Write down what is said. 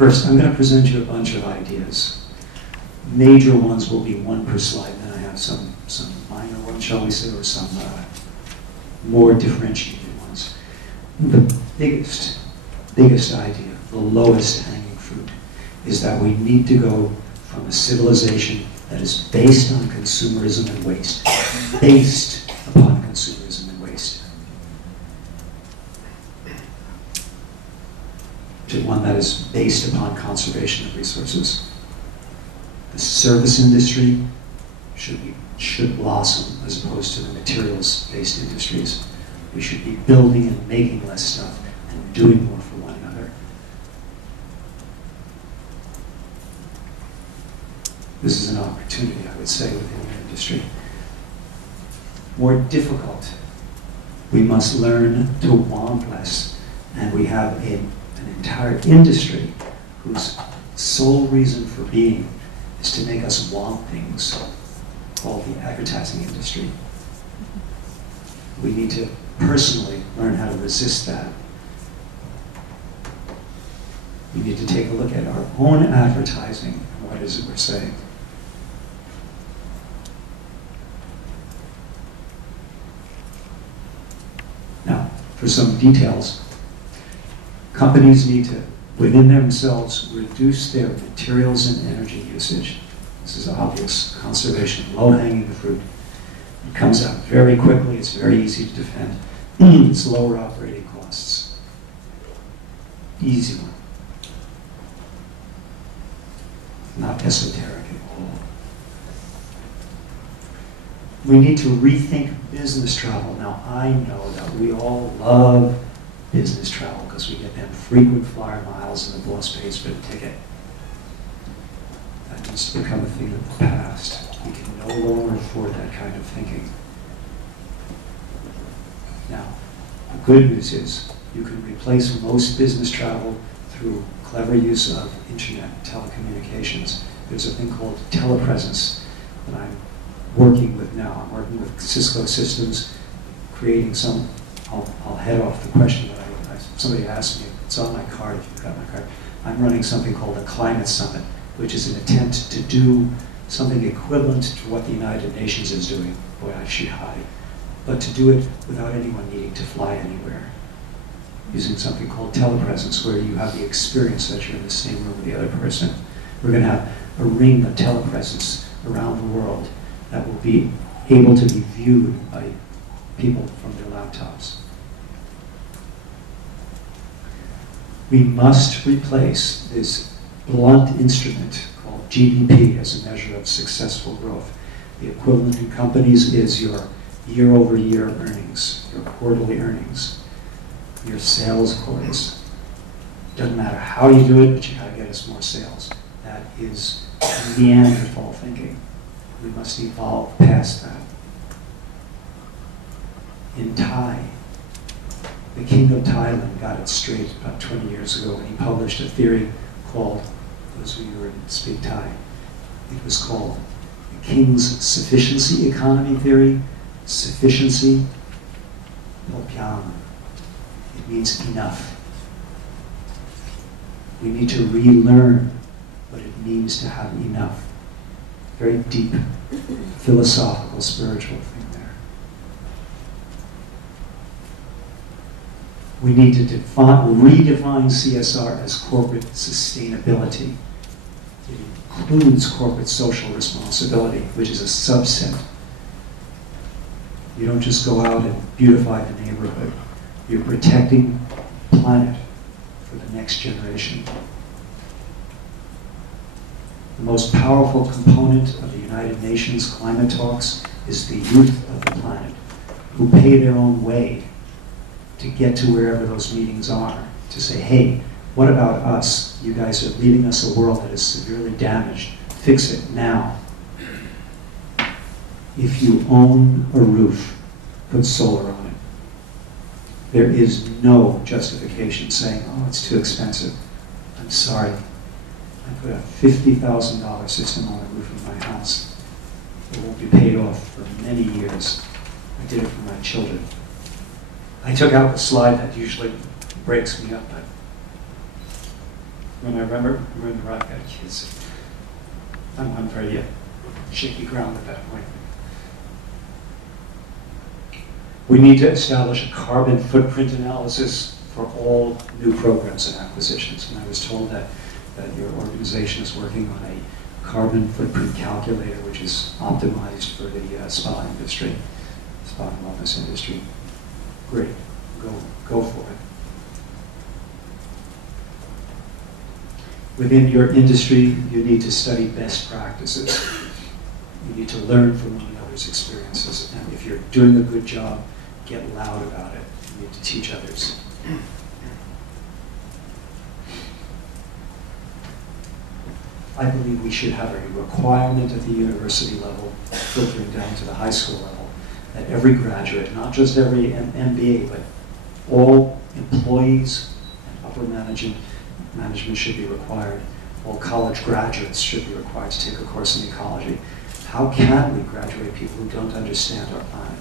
First, I'm going to present you a bunch of ideas. Major ones will be one per slide, then I have some minor ones, shall we say, or some more differentiated ones. The biggest idea, the lowest hanging fruit, is that we need to go from a civilization that is based on consumerism and waste, based upon consumerism and waste, to one that is based upon conservation of resources. The service industry should blossom as opposed to the materials-based industries. We should be building and making less stuff and doing more for one another. This is an opportunity, I would say, within the industry. More difficult. We must learn to want less. And we have an entire industry whose sole reason for being is to make us want things, called the advertising industry. We need to personally learn how to resist that. We need to take a look at our own advertising and what is it we're saying. Now, for some details, companies need to, within themselves, reduce their materials and energy usage. This is obvious. Conservation, low-hanging fruit. It comes out very quickly. It's very easy to defend. It's lower operating costs. Easy one. Not esoteric at all. We need to rethink business travel. Now, I know that we all love business travel because we get them frequent flyer miles and the boss pays for the ticket. That needs to become a thing of the past. We can no longer afford that kind of thinking. Now, the good news is you can replace most business travel through clever use of internet telecommunications. There's a thing called telepresence that I'm working with now. I'm working with Cisco Systems, creating some, I'll head off the question that somebody asked me, it's on my card if you've got my card. I'm running something called a climate summit, which is an attempt to do something equivalent to what the United Nations is doing. Boy, I shoot high. But to do it without anyone needing to fly anywhere. Using something called telepresence, where you have the experience that you're in the same room with the other person. We're going to have a ring of telepresence around the world that will be able to be viewed by people from their laptops. We must replace this blunt instrument called GDP as a measure of successful growth. The equivalent in companies is your year-over-year earnings, your quarterly earnings, your sales quotas. Doesn't matter how you do it, but you gotta get us more sales. That is Neanderthal thinking. We must evolve past that. In Thai, the king of Thailand got it straight about 20 years ago when he published a theory called, those of you who speak Thai, it was called the King's Sufficiency Economy Theory. Sufficiency, Popiam. It means enough. We need to relearn what it means to have enough. Very deep, philosophical, spiritual thing there. We need to redefine CSR as corporate sustainability. It includes corporate social responsibility, which is a subset. You don't just go out and beautify the neighborhood. You're protecting the planet for the next generation. The most powerful component of the United Nations climate talks is the youth of the planet, who pay their own way to get to wherever those meetings are, to say, hey, what about us? You guys are leaving us a world that is severely damaged. Fix it now. If you own a roof, put solar on it. There is no justification saying, oh, it's too expensive. I'm sorry. I put a $50,000 system on the roof of my house. It won't be paid off for many years. I did it for my children. I took out the slide that usually breaks me up, but when I remember when the rock got kids, I'm on very shaky ground at that point. We need to establish a carbon footprint analysis for all new programs and acquisitions. And I was told that your organization is working on a carbon footprint calculator, which is optimized for the spa industry, spa and wellness industry. Great, go for it. Within your industry, you need to study best practices. You need to learn from one another's experiences. And if you're doing a good job, get loud about it. You need to teach others. I believe we should have a requirement at the university level, filtering down to the high school level, that every graduate, not just every MBA, but all employees and upper management should be required. All college graduates should be required to take a course in ecology. How can we graduate people who don't understand our planet?